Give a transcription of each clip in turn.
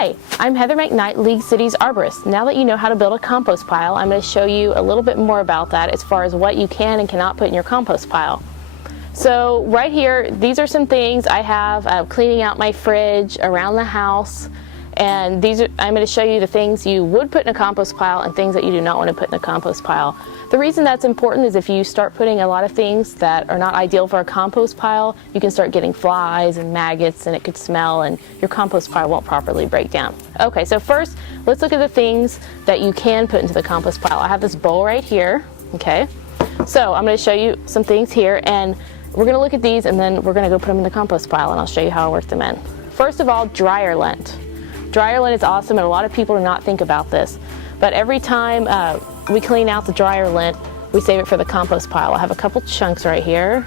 Hi, I'm Heather McKnight, League City's Arborist. Now that you know how to build a compost pile, I'm going to show you a little bit more about that as far as what you can and cannot put in your compost pile. So right here, these are some things I have cleaning out my fridge around the house, and I'm going to show you the things you would put in a compost pile and things that you do not want to put in a compost pile. The reason that's important is if you start putting a lot of things that are not ideal for a compost pile, you can start getting flies and maggots, and it could smell, and your compost pile won't properly break down. Okay, so first, let's look at the things that you can put into the compost pile. I have this bowl right here, okay? So I'm going to show you some things here, and we're going to look at these, and then we're going to go put them in the compost pile, and I'll show you how I work them in. First of all, dryer lint. Dryer lint is awesome, and a lot of people do not think about this, but every time we clean out the dryer lint, we save it for the compost pile. I have a couple chunks right here.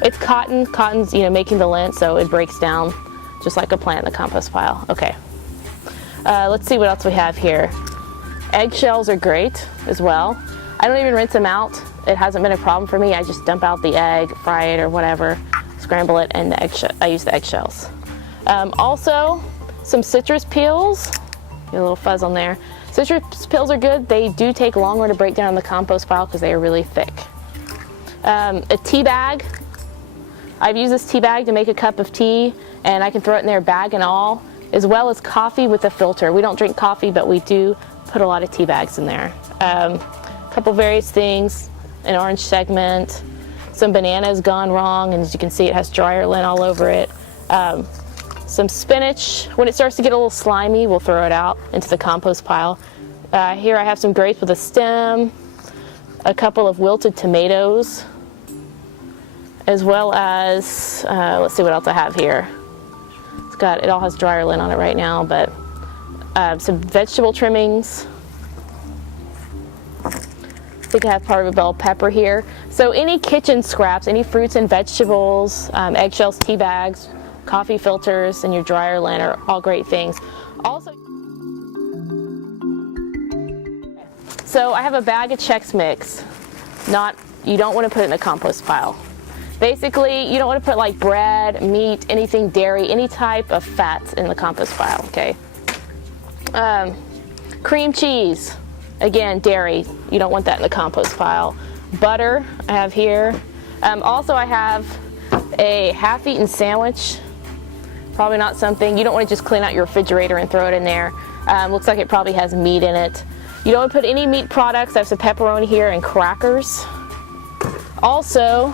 It's cotton. Cotton's, making the lint, so it breaks down just like a plant in the compost pile. Okay. Let's see what else we have here. Eggshells are great as well. I don't even rinse them out. It hasn't been a problem for me. I just dump out the egg, fry it or whatever, scramble it, and I use the eggshells. Also, some citrus peels. Get a little fuzz on there. Citrus peels are good. They do take longer to break down in the compost pile because they are really thick. A tea bag. I've used this tea bag to make a cup of tea, and I can throw it in there bag and all, as well as coffee with a filter. We don't drink coffee, but we do put a lot of tea bags in there. A couple various things, an orange segment, some bananas gone wrong, and as you can see, it has dryer lint all over it. Some spinach. When it starts to get a little slimy, we'll throw it out into the compost pile. Here I have some grapes with a stem, a couple of wilted tomatoes, as well as, let's see what else I have here. It all has dryer lint on it right now, but some vegetable trimmings. I think I have part of a bell pepper here. So any kitchen scraps, any fruits and vegetables, eggshells, tea bags, coffee filters, and your dryer lint are all great things. Also, so I have a bag of Chex Mix. You don't want to put it in a compost pile. Basically, you don't want to put like bread, meat, anything dairy, any type of fats in the compost pile, okay? Cream cheese, again, dairy. You don't want that in the compost pile. Butter, I have here. Also, I have a half-eaten sandwich. Probably not something, you don't want to just clean out your refrigerator and throw it in there. Looks like it probably has meat in it. You don't want to put any meat products. I have some pepperoni here and crackers. Also,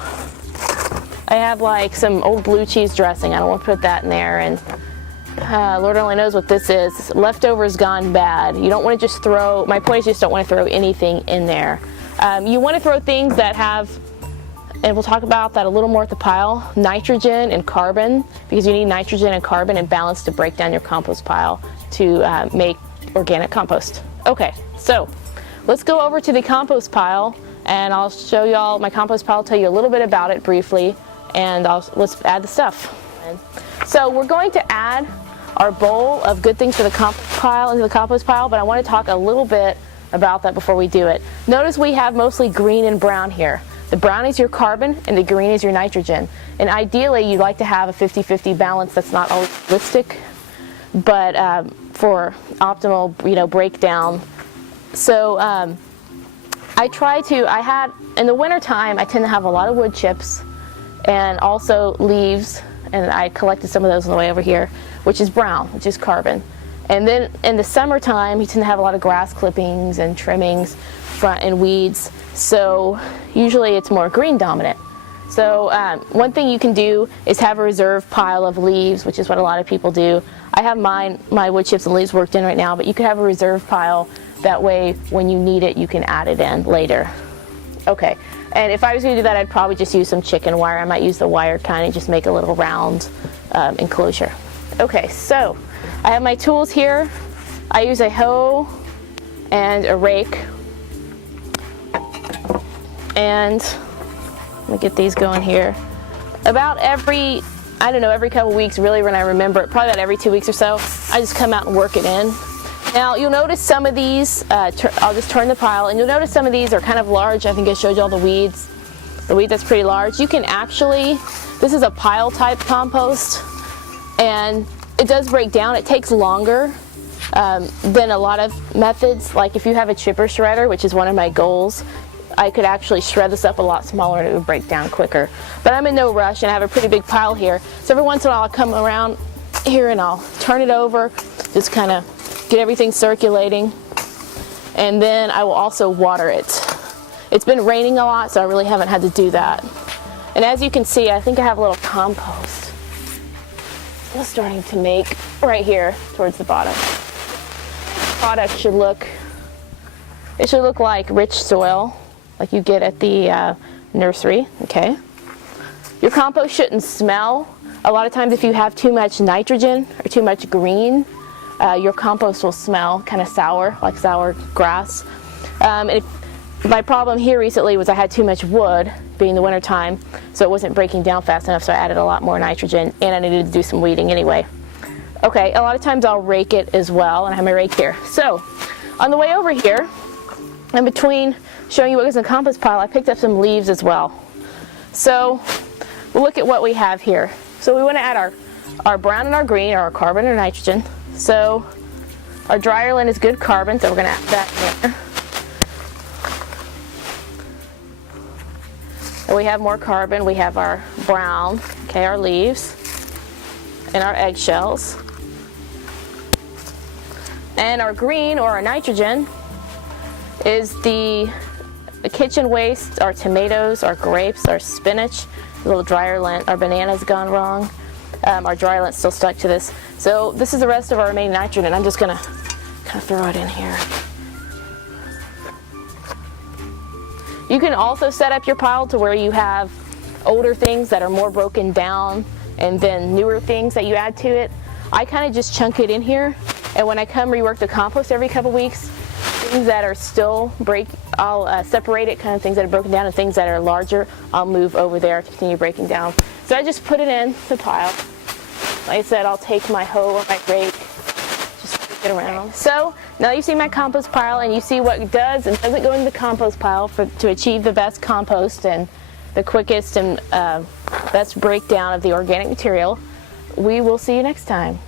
I have like some old blue cheese dressing. I don't want to put that in there, and Lord only knows what this is. Leftovers gone bad. You don't want to just throw, my point is you just don't want to throw anything in there. You want to throw things that have, and we'll talk about that a little more at the pile, nitrogen and carbon, because you need nitrogen and carbon in balance to break down your compost pile to make organic compost. Okay, so let's go over to the compost pile, and I'll show you all my compost pile, tell you a little bit about it briefly, and let's add the stuff. So we're going to add our bowl of good things for the compost pile into the compost pile, but I want to talk a little bit about that before we do it. Notice we have mostly green and brown here. The brown is your carbon and the green is your nitrogen. And ideally, you'd like to have a 50-50 balance. That's not always realistic, but for optimal, breakdown. So in the wintertime, I tend to have a lot of wood chips and also leaves, and I collected some of those on the way over here, which is brown, which is carbon. And then in the summertime, you tend to have a lot of grass clippings and trimmings, and weeds. So usually it's more green dominant. So one thing you can do is have a reserve pile of leaves, which is what a lot of people do. I have my wood chips and leaves worked in right now, but you could have a reserve pile. That way, when you need it, you can add it in later. Okay, and if I was going to do that, I'd probably just use some chicken wire. I might use the wire kind and just make a little round enclosure. Okay, so I have my tools here. I use a hoe and a rake. And let me get these going here. About every couple weeks, really, when I remember it, probably about every 2 weeks or so, I just come out and work it in. Now, you'll notice some of these, I'll just turn the pile, and you'll notice some of these are kind of large. I think I showed you all the weeds. The weed that's pretty large. You can actually, this is a pile type compost, and it does break down. It takes longer than a lot of methods. Like if you have a chipper shredder, which is one of my goals, I could actually shred this up a lot smaller and it would break down quicker. But I'm in no rush and I have a pretty big pile here. So every once in a while I'll come around here and I'll turn it over, just kind of get everything circulating. And then I will also water it. It's been raining a lot, so I really haven't had to do that. And as you can see, I think I have a little compost still starting to make right here towards the bottom. The product should look like rich soil, like you get at the nursery, okay? Your compost shouldn't smell. A lot of times if you have too much nitrogen or too much green, your compost will smell kind of sour, like sour grass. My problem here recently was I had too much wood, being the winter time, so it wasn't breaking down fast enough, so I added a lot more nitrogen, and I needed to do some weeding anyway. Okay, a lot of times I'll rake it as well, and I have my rake here. So, on the way over here, in between showing you what goes in the compost pile, I picked up some leaves as well. So, we'll look at what we have here. So we want to add our brown and our green, or our carbon or nitrogen. So, our dryer lint is good carbon, so we're going to add that in there. And we have more carbon, we have our brown, okay, our leaves, and our eggshells. And our green, or our nitrogen, is the kitchen waste, our tomatoes, our grapes, our spinach, a little dryer lint, our banana's gone wrong, our dryer lint's still stuck to this. So this is the rest of our remaining nitrogen. I'm just gonna kind of throw it in here. You can also set up your pile to where you have older things that are more broken down and then newer things that you add to it. I kind of just chunk it in here, and when I come rework the compost every couple weeks, things that are still I'll separate it, kind of things that are broken down, and things that are larger, I'll move over there to continue breaking down. So I just put it in the pile. Like I said, I'll take my hoe or my rake, just rake it around. So now you see my compost pile and you see what does and doesn't go in the compost pile to achieve the best compost and the quickest and best breakdown of the organic material. We will see you next time.